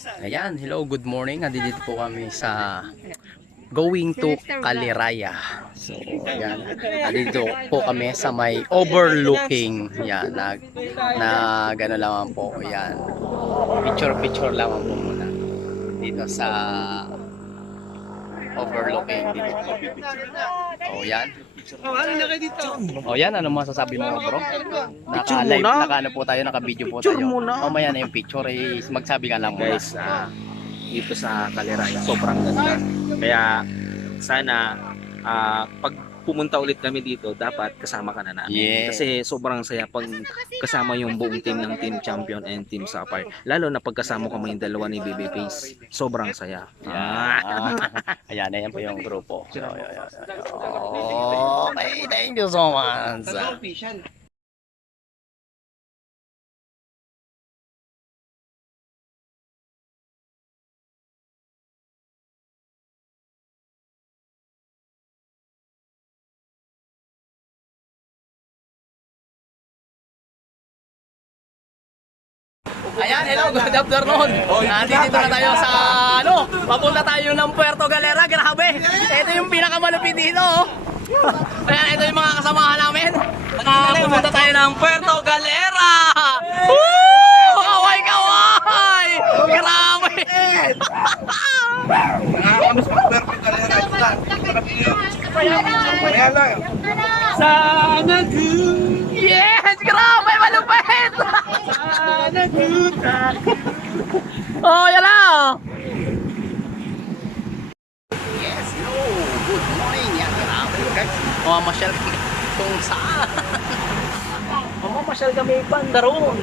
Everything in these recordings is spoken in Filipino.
Ayan, hello, good morning. Nandito po kami sa going to Caliraya. So, ayan. Nandito po kami sa may overlooking. Yan, na gano'n lang po. Yan. Picture lang po muna. Dito sa overlooking dito. Oh, yan. Oh, yan. Ano masasabi mo, bro? Naka-live, naka-ano po tayo, naka-video po tayo. Mamaya na yung picture, magsabi ka lang muna. Guys, dito sa Caliraya, sobrang ganda. Kaya sana pag pumunta ulit kami dito, dapat kasama ka na namin. Yeah. Kasi sobrang saya pag kasama yung buong team ng Team Champion and Team Sapphire. Lalo na pag kasama ko yung dalawa ni Babyface. Sobrang saya. Ayan, ayan po yung grupo. So, okay, thank you so much. Ayan, hello, good afternoon. Nandito na tayo sa, papunta tayo ng Puerto Galera. Grabe, ito yung pinakamalupit dito. Ayan, ito yung mga kasamahan namin. Pupunta tayo ng Puerto Galera. Woo! Kaway! Grabe! Sana yes! Grabe! Malupit! Oh, yan lang! Yes, hello! Good morning! Yan, grabe guys! Mamamasyal kami kung saan! Mamamasyal kami Bandaron!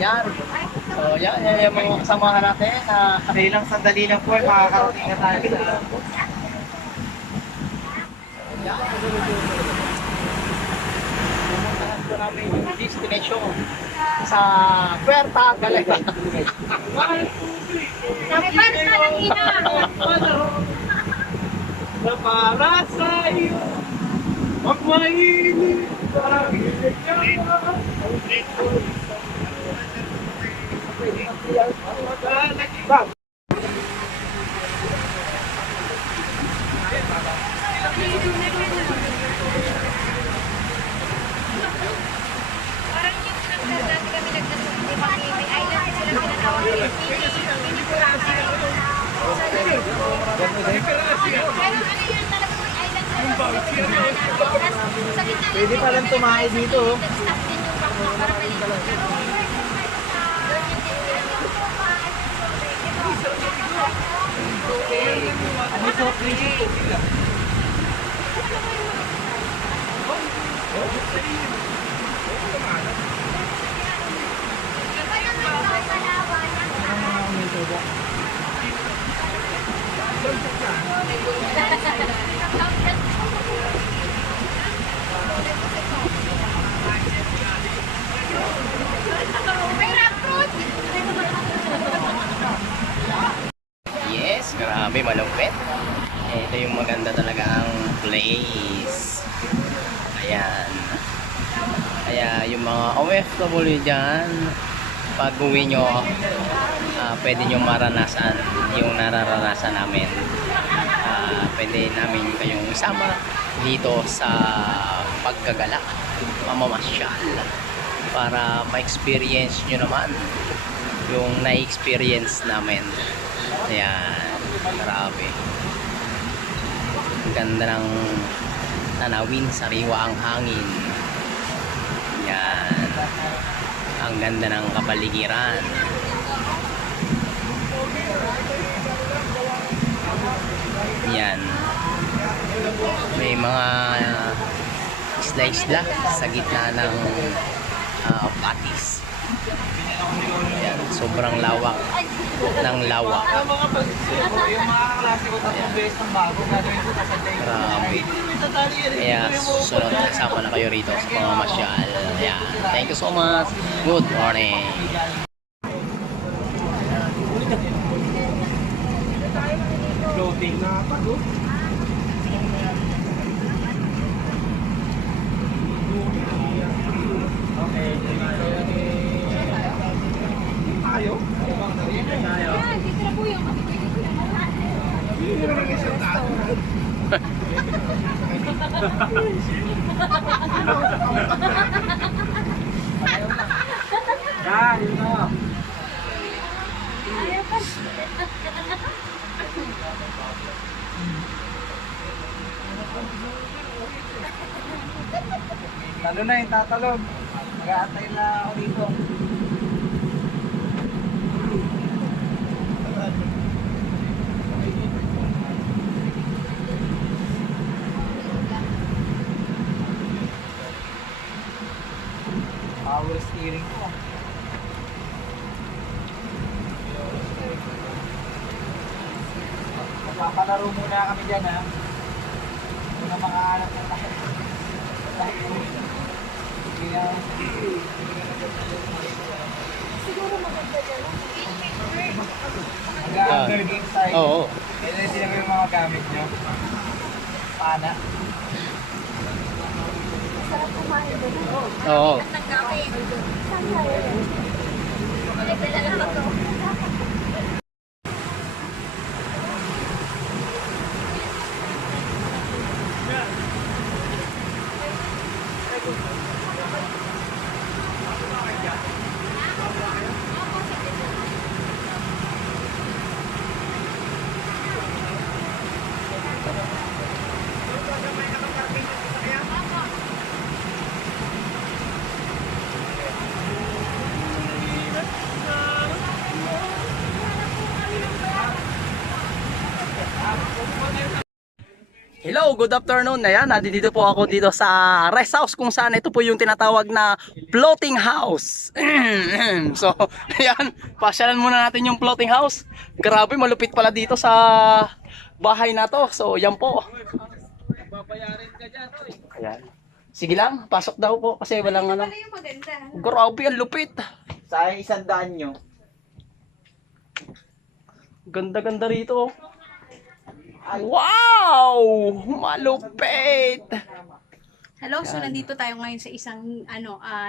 Yan! So, yan yung mga kasamahan natin na Sandali lang po, makakarating na tayo sa yan. Pumuntahan ko namin yung destination sa Puerto Galera. na para sa'yo ang mainit ang pwede pa lang tumahay dito. Ano so crazy? Yes, grabe malupit. Ito yung maganda talaga ang place. Ayan. Kaya yung mga OFW dyan, pag uwi nyo, pwede nyo maranasan yung nararanasan namin. Pwede namin kayong isama dito sa pagkagala, mamamasyal, para ma-experience nyo naman yung na-experience namin. Ayan, grabe. Ang ganda ng tanawin, sariwa ang hangin. Ayan. Ang ganda ng kapaligiran. Yan. May mga isla-isla sa gitna ng patis. Yan. Sobrang lawak ng lawak. Yung mga klase ko tatlong beses ng bago, gagawin ko sa Grabe. Kaya susunod kasama na kayo rito sa mga masyal. Ayan. Thank you so much. Good morning. floating na pag-o. Okay. Tayo? Tayo? Yan, yun na. Talo na yung tatalon. Mag-aantay na ako dito. Power steering ko. Magpapalaro muna kami dyan ha. Muna makahanap ng tayo. Siguro maganda dyan. Mag-under game side. Oo. Kailan sila yung mga gamit nyo? Pana. Sarap kumain doon. Oo. Ang kape. Saan tayo? Nagdala lang ako. Hello, good afternoon. Ayan, nandito po ako dito sa rest house kung saan ito po yung tinatawag na floating house. So, ayan, pasyalan muna natin yung floating house. Grabe, malupit pala dito sa bahay na to. So, yan po. Ayan. Sige lang, pasok daw po kasi walang ano. Ano yung maganda? Grabe, ang lupit. Sa 100 nyo. Ganda-ganda rito. Wow! Malupit! Hello, so nandito tayo ngayon sa isang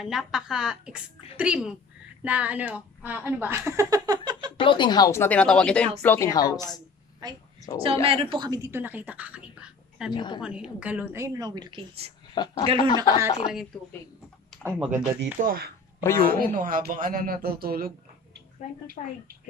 napaka-extreme na ano ba? Floating house na tinatawag. Ito yung floating house. Okay? So, So, yan. meron po kami dito nakita kakaiba. Alam niyo po kung ano yun? Galon. Ayun lang, Wilkins. Galon na kalahati lang yung tubig. Ay, maganda dito ah. Ayun. Habang natutulog. 25K.